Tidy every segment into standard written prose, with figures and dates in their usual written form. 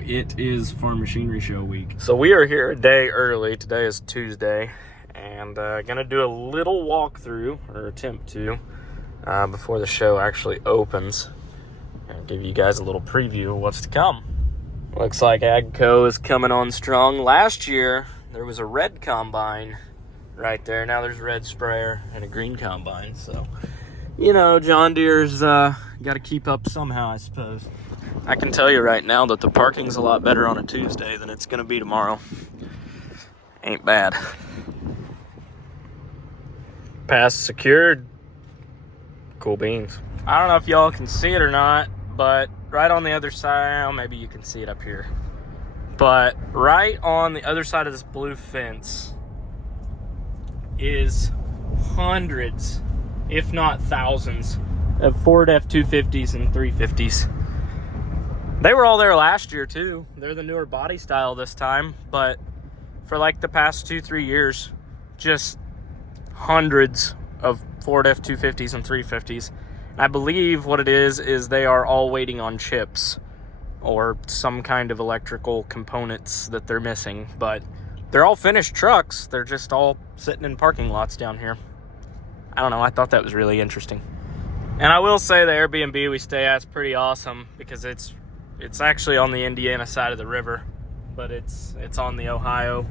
it is Farm Machinery Show week. So we are here a day early. Today is Tuesday, and gonna do a little walkthrough, or attempt to, before the show actually opens. And give you guys a little preview of what's to come. Looks like AGCO is coming on strong. Last year, there was a red combine right there. Now there's a red sprayer and a green combine. So, you know, John Deere's got to keep up somehow, I suppose. I can tell you right now that the parking's a lot better on a Tuesday than it's going to be tomorrow. Ain't bad. Pass secured. Cool beans. I don't know if y'all can see it or not, but right on the other side, well, maybe you can see it up here. But right on the other side of this blue fence is hundreds, if not thousands, of Ford F-250s and 350s. They were all there last year too. They're the newer body style this time, but for like the past 2-3 years, just hundreds of Ford F-250s and 350s. I believe what it is they are all waiting on chips or some kind of electrical components that they're missing, but they're all finished trucks. They're just all sitting in parking lots down here. I don't know, I thought that was really interesting. And I will say the Airbnb we stay at is pretty awesome because it's actually on the Indiana side of the river, but it's on the Ohio,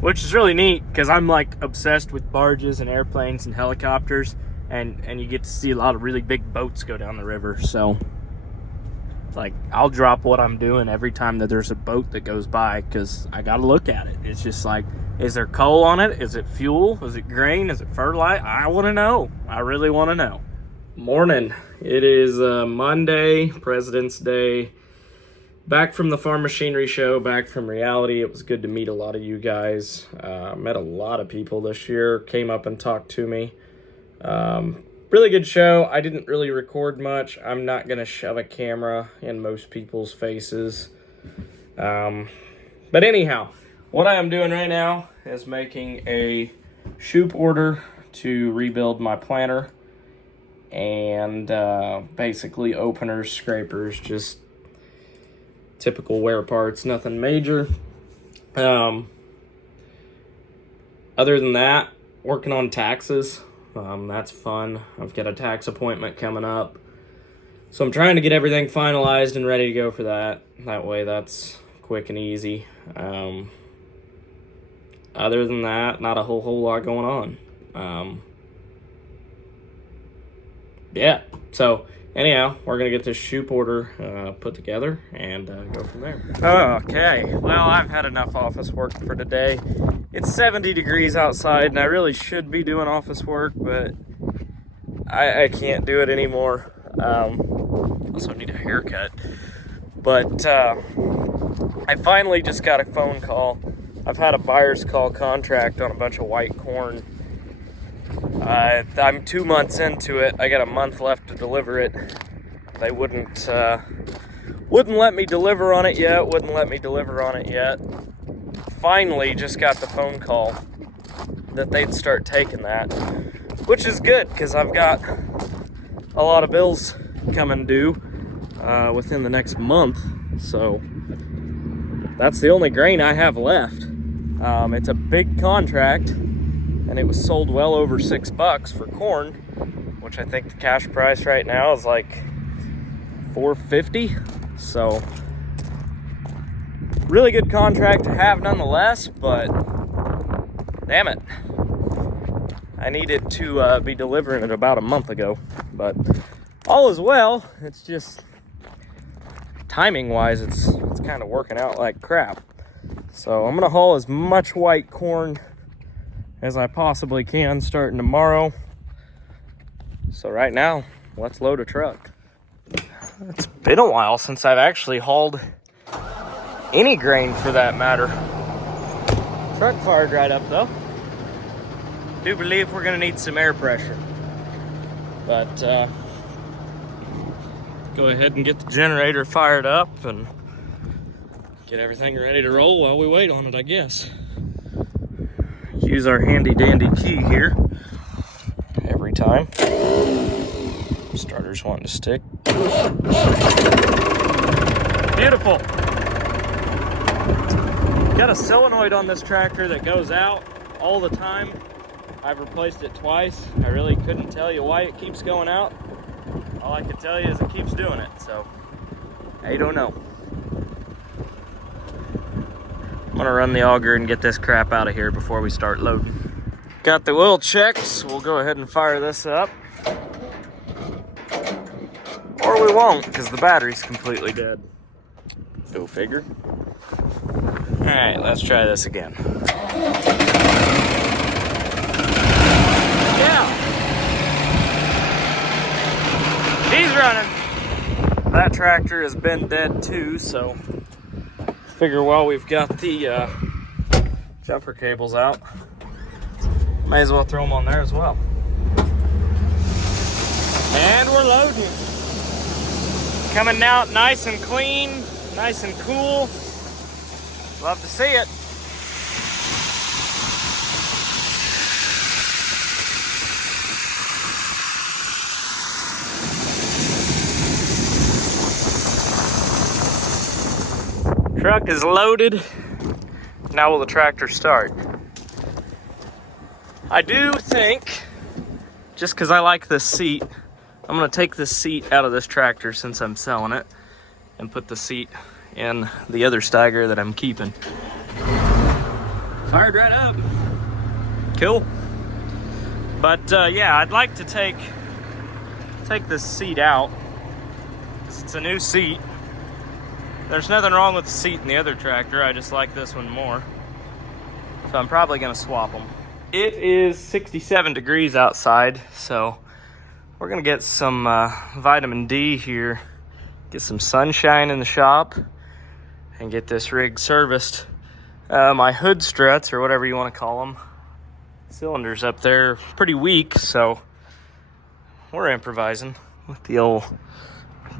which is really neat because I'm like obsessed with barges and airplanes and helicopters, and you get to see a lot of really big boats go down the river. So like I'll drop what I'm doing every time that there's a boat that goes by because I gotta look at it. It's just like, is there coal on it? Is it fuel? Is it grain? Is it fertilizer? I want to know. I really want to know. Morning. It is Monday, President's Day. Back from the Farm Machinery Show, back from reality. It was good to meet a lot of you guys. Met a lot of people this year, came up and talked to me. Really good show. I didn't really record much. I'm not going to shove a camera in most people's faces. But anyhow, what I am doing right now is making a shoop order to rebuild my planter. And basically openers, scrapers, just typical wear parts, nothing major. Other than that, working on taxes. That's fun. I've got a tax appointment coming up. So I'm trying to get everything finalized and ready to go for that. That way that's quick and easy. Other than that, not a whole lot going on. Yeah, so anyhow, we're going to get this shoop order put together and go from there. Okay, well, I've had enough office work for today. It's 70 degrees outside, and I really should be doing office work, but I can't do it anymore. Also need a haircut. But I finally just got a phone call. I've had a buyer's call contract on a bunch of white corn. I'm 2 months into it. I got a month left to deliver it. They wouldn't let me deliver on it yet. Finally just got the phone call that they'd start taking that, which is good because I've got a lot of bills coming due within the next month. So that's the only grain I have left. It's a big contract, and it was sold well over $6 for corn, which I think the cash price right now is like $4.50. So really good contract to have nonetheless, but damn it, I needed to be delivering it about a month ago. But all is well. It's just timing wise, it's kind of working out like crap. So I'm gonna haul as much white corn as I possibly can starting tomorrow. So right now, let's load a truck. It's been a while since I've actually hauled any grain for that matter. Truck fired right up though. Do believe we're gonna need some air pressure. But go ahead and get the generator fired up and get everything ready to roll while we wait on it, I guess. Use our handy dandy key here every time. Starter's wanting to stick. Beautiful. Got a solenoid on this tractor that goes out all the time. I've replaced it twice. I really couldn't tell you why it keeps going out. All I can tell you is it keeps doing it, so I don't know. I'm gonna run the auger and get this crap out of here before we start loading. Got the oil checked, so we'll go ahead and fire this up. Or we won't, because the battery's completely dead. Go figure. All right, let's try this again. Yeah. He's running. That tractor has been dead too, so figure while we've got the jumper cables out, may as well throw them on there as well. And we're loading. Coming out nice and clean, nice and cool. Love to see it. Truck is loaded. Now will the tractor start? I do think, just because I like this seat, I'm going to take this seat out of this tractor since I'm selling it and put the seat in the other Steiger that I'm keeping. Fired right up. Cool. But yeah, I'd like to take this seat out because it's a new seat. There's nothing wrong with the seat in the other tractor. I just like this one more. So I'm probably going to swap them. It is 67 degrees outside, so we're going to get some vitamin D here, get some sunshine in the shop, and get this rig serviced. My hood struts, or whatever you want to call them, cylinders up there, pretty weak, so we're improvising with the old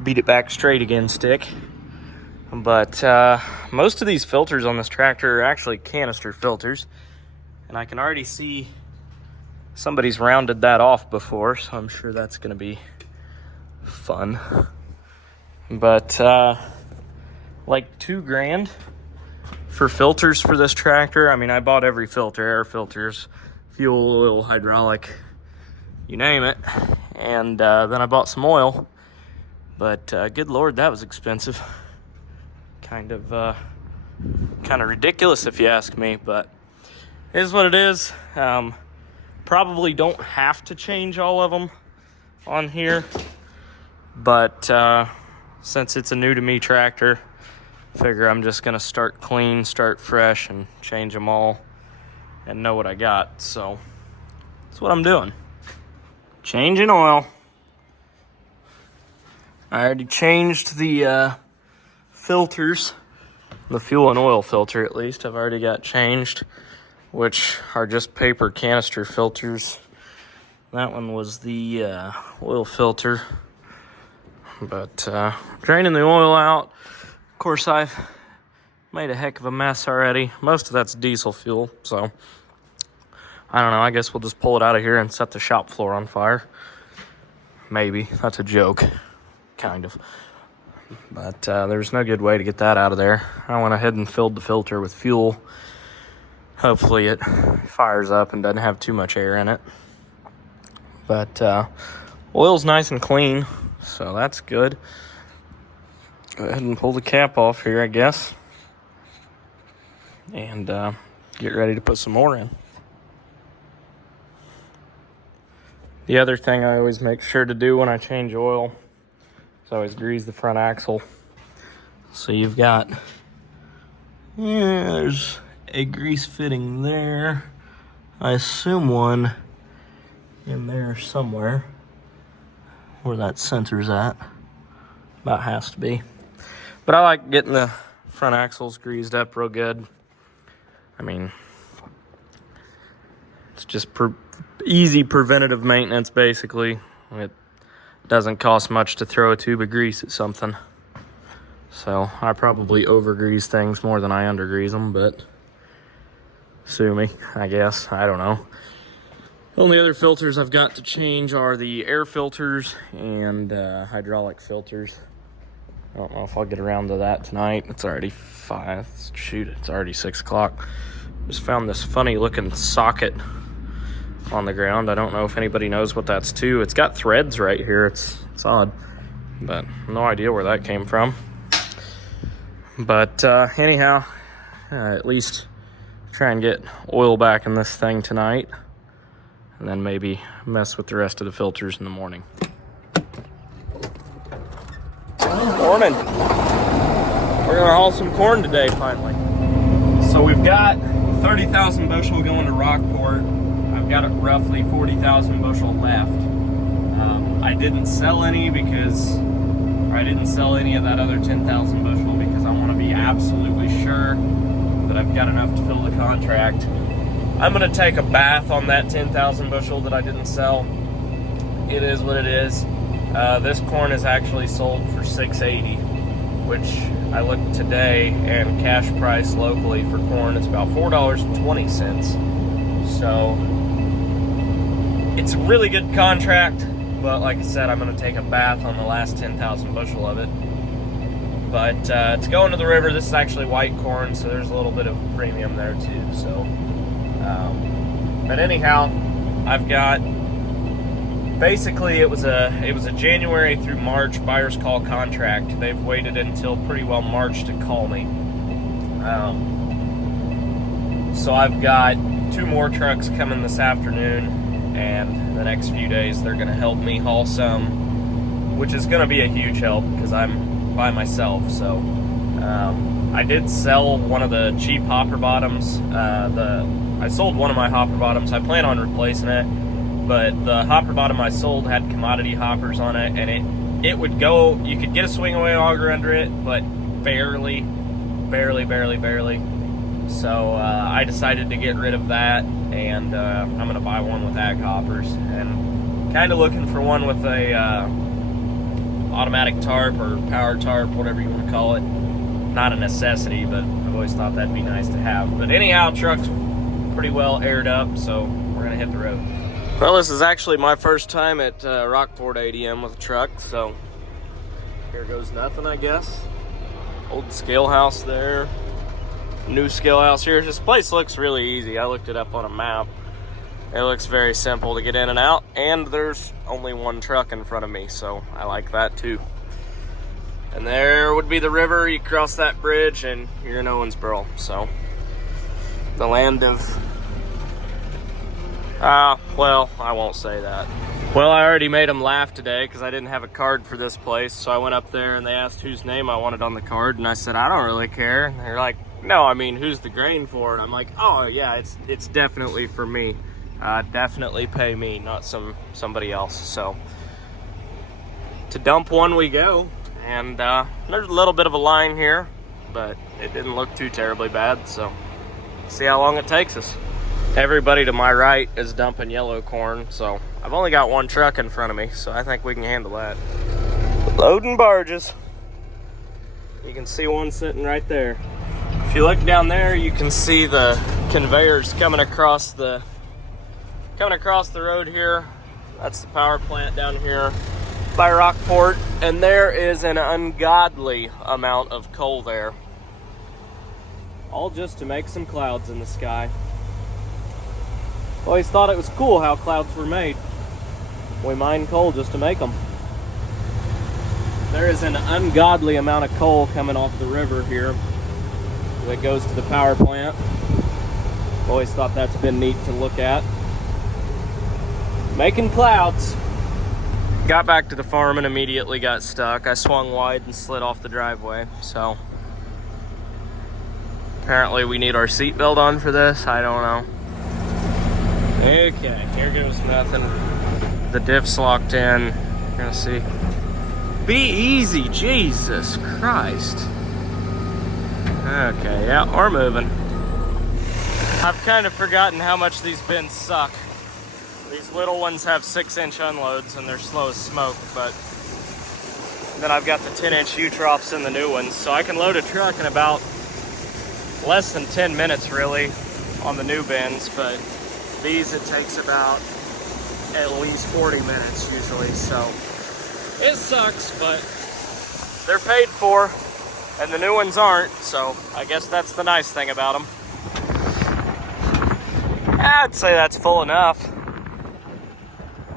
beat it back straight again stick. But most of these filters on this tractor are actually canister filters, and I can already see somebody's rounded that off before, so I'm sure that's going to be fun. But like $2,000 for filters for this tractor. I mean, I bought every filter, air filters, fuel, oil, hydraulic, you name it. And then I bought some oil, but good Lord, that was expensive. Kind of ridiculous if you ask me, but it is what it is. Probably don't have to change all of them on here, but since it's a new to me tractor, figure I'm just gonna start clean, start fresh, and change them all and know what I got. So that's what I'm doing. Changing oil. I already changed the filters, the fuel and oil filter at least. I've already got changed, which are just paper canister filters. That one was the oil filter. But draining the oil out. Of course, I've made a heck of a mess already. Most of that's diesel fuel, so I don't know. I guess we'll just pull it out of here and set the shop floor on fire. Maybe. That's a joke. Kind of. But there's no good way to get that out of there. I went ahead and filled the filter with fuel. Hopefully it fires up and doesn't have too much air in it. But oil's nice and clean, so that's good. Go ahead and pull the cap off here, I guess. And get ready to put some more in. The other thing I always make sure to do when I change oil, I always grease the front axle. So you've got, there's a grease fitting there. I assume one in there somewhere where that sensor's at. About has to be. But I like getting the front axles greased up real good. I mean, it's just easy preventative maintenance basically. It doesn't cost much to throw a tube of grease at something. So I probably over-grease things more than I under-grease them, but sue me, I guess. I don't know. The only other filters I've got to change are the air filters and hydraulic filters. I don't know if I'll get around to that tonight. It's already 5. Shoot, it's already 6 o'clock. Just found this funny looking socket on the ground. I don't know if anybody knows what that's to. It's got threads right here. It's odd, but no idea where that came from. But anyhow, at least try and get oil back in this thing tonight, and then maybe mess with the rest of the filters in the morning. Morning. We're gonna haul some corn today finally. So we've got 30,000 bushel going to Rockport. I've got roughly 40,000 bushel left. I didn't sell any of that other 10,000 bushel because I want to be absolutely sure that I've got enough to fill the contract. I'm going to take a bath on that 10,000 bushel that I didn't sell. It is what it is. This corn is actually sold for $6.80, which I looked today, and cash price locally for corn is about $4.20. So it's a really good contract, but like I said, I'm going to take a bath on the last 10,000 bushel of it. But it's going to the river. This is actually white corn, so there's a little bit of premium there too. So, but anyhow, I've got basically it was a January through March buyer's call contract. They've waited until pretty well March to call me. So I've got 2 more trucks coming this afternoon. And the next few days they're going to help me haul some, which is going to be a huge help because I'm by myself. So I did sell one of the cheap hopper bottoms. I sold one of my hopper bottoms. I plan on replacing it, but the hopper bottom I sold had commodity hoppers on it, and it would go. You could get a swing away auger under it, but barely. So I decided to get rid of that, and I'm going to buy one with ag hoppers, and kind of looking for one with a automatic tarp or power tarp, whatever you want to call it. Not a necessity, but I've always thought that'd be nice to have. But anyhow, truck's pretty well aired up, so we're going to hit the road. Well, this is actually my first time at Rockport ADM with a truck, so here goes nothing, I guess. Old scale house there. New scale house here. This place looks really easy. I looked it up on a map. It looks very simple to get in and out, and there's only one truck in front of me, so I like that too. And there would be the river. You cross that bridge and you're in Owensboro. So the land of well, I won't say that. Well, I already made them laugh today because I didn't have a card for this place, so I went up there and they asked whose name I wanted on the card, and I said I don't really care. And they're like, no, I mean, who's the grain for? And I'm like, oh yeah, it's definitely for me. Definitely pay me, not somebody else. So to dump one we go, and there's a little bit of a line here, but it didn't look too terribly bad. So see how long it takes us. Everybody to my right is dumping yellow corn, so I've only got one truck in front of me, so I think we can handle that. Loading barges. You can see one sitting right there. If you look down there, you can see the conveyors coming across the road here. That's the power plant down here by Rockport, and there is an ungodly amount of coal there. All just to make some clouds in the sky. Always thought it was cool how clouds were made. We mine coal just to make them. There is an ungodly amount of coal coming off the river here that goes to the power plant. Always thought that's been neat to look at. Making clouds. Got back to the farm and immediately got stuck. I swung wide and slid off the driveway, so apparently we need our seatbelt on for this. I don't know. Okay, here goes nothing. The diff's locked in. You're gonna see. Be easy, Jesus Christ. Okay, yeah, we're moving. I've kind of forgotten how much these bins suck. These little ones have 6-inch unloads and they're slow as smoke, but then I've got the 10-inch U-troughs in the new ones, so I can load a truck in about less than 10 minutes really on the new bins, but these it takes about at least 40 minutes usually, so it sucks, but they're paid for, and the new ones aren't, so I guess that's the nice thing about them. I'd say that's full enough.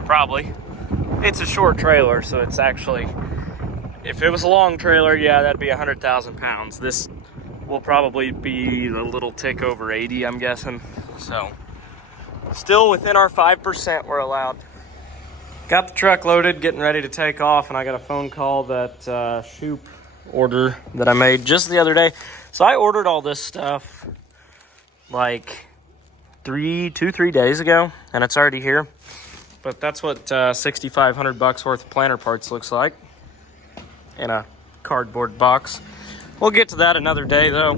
Probably. It's a short trailer, so it's actually, if it was a long trailer, yeah, that'd be 100,000 pounds. This will probably be a little tick over 80, I'm guessing. So, still within our 5% we're allowed. Got the truck loaded, getting ready to take off, and I got a phone call that Shoop order that I made just the other day. So I ordered all this stuff like 3 days ago, and it's already here. But that's what $6,500 worth of planter parts looks like in a cardboard box. We'll get to that another day, though.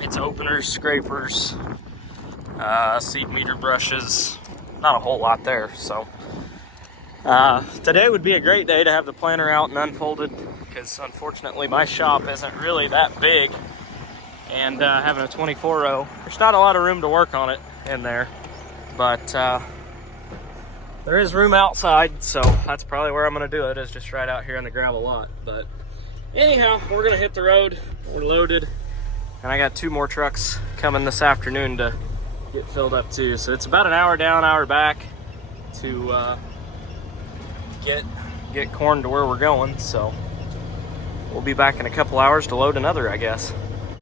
It's openers, scrapers, seed meter brushes, not a whole lot there. So today would be a great day to have the planter out and unfolded, because unfortunately my shop isn't really that big, and having a 24-row, there's not a lot of room to work on it in there, but there is room outside, so that's probably where I'm going to do it, is just right out here in the gravel lot. But anyhow, we're going to hit the road. We're loaded, and I got 2 more trucks coming this afternoon to get filled up too. So it's about an hour down, hour back to get corn to where we're going. So we'll be back in a couple hours to load another, I guess.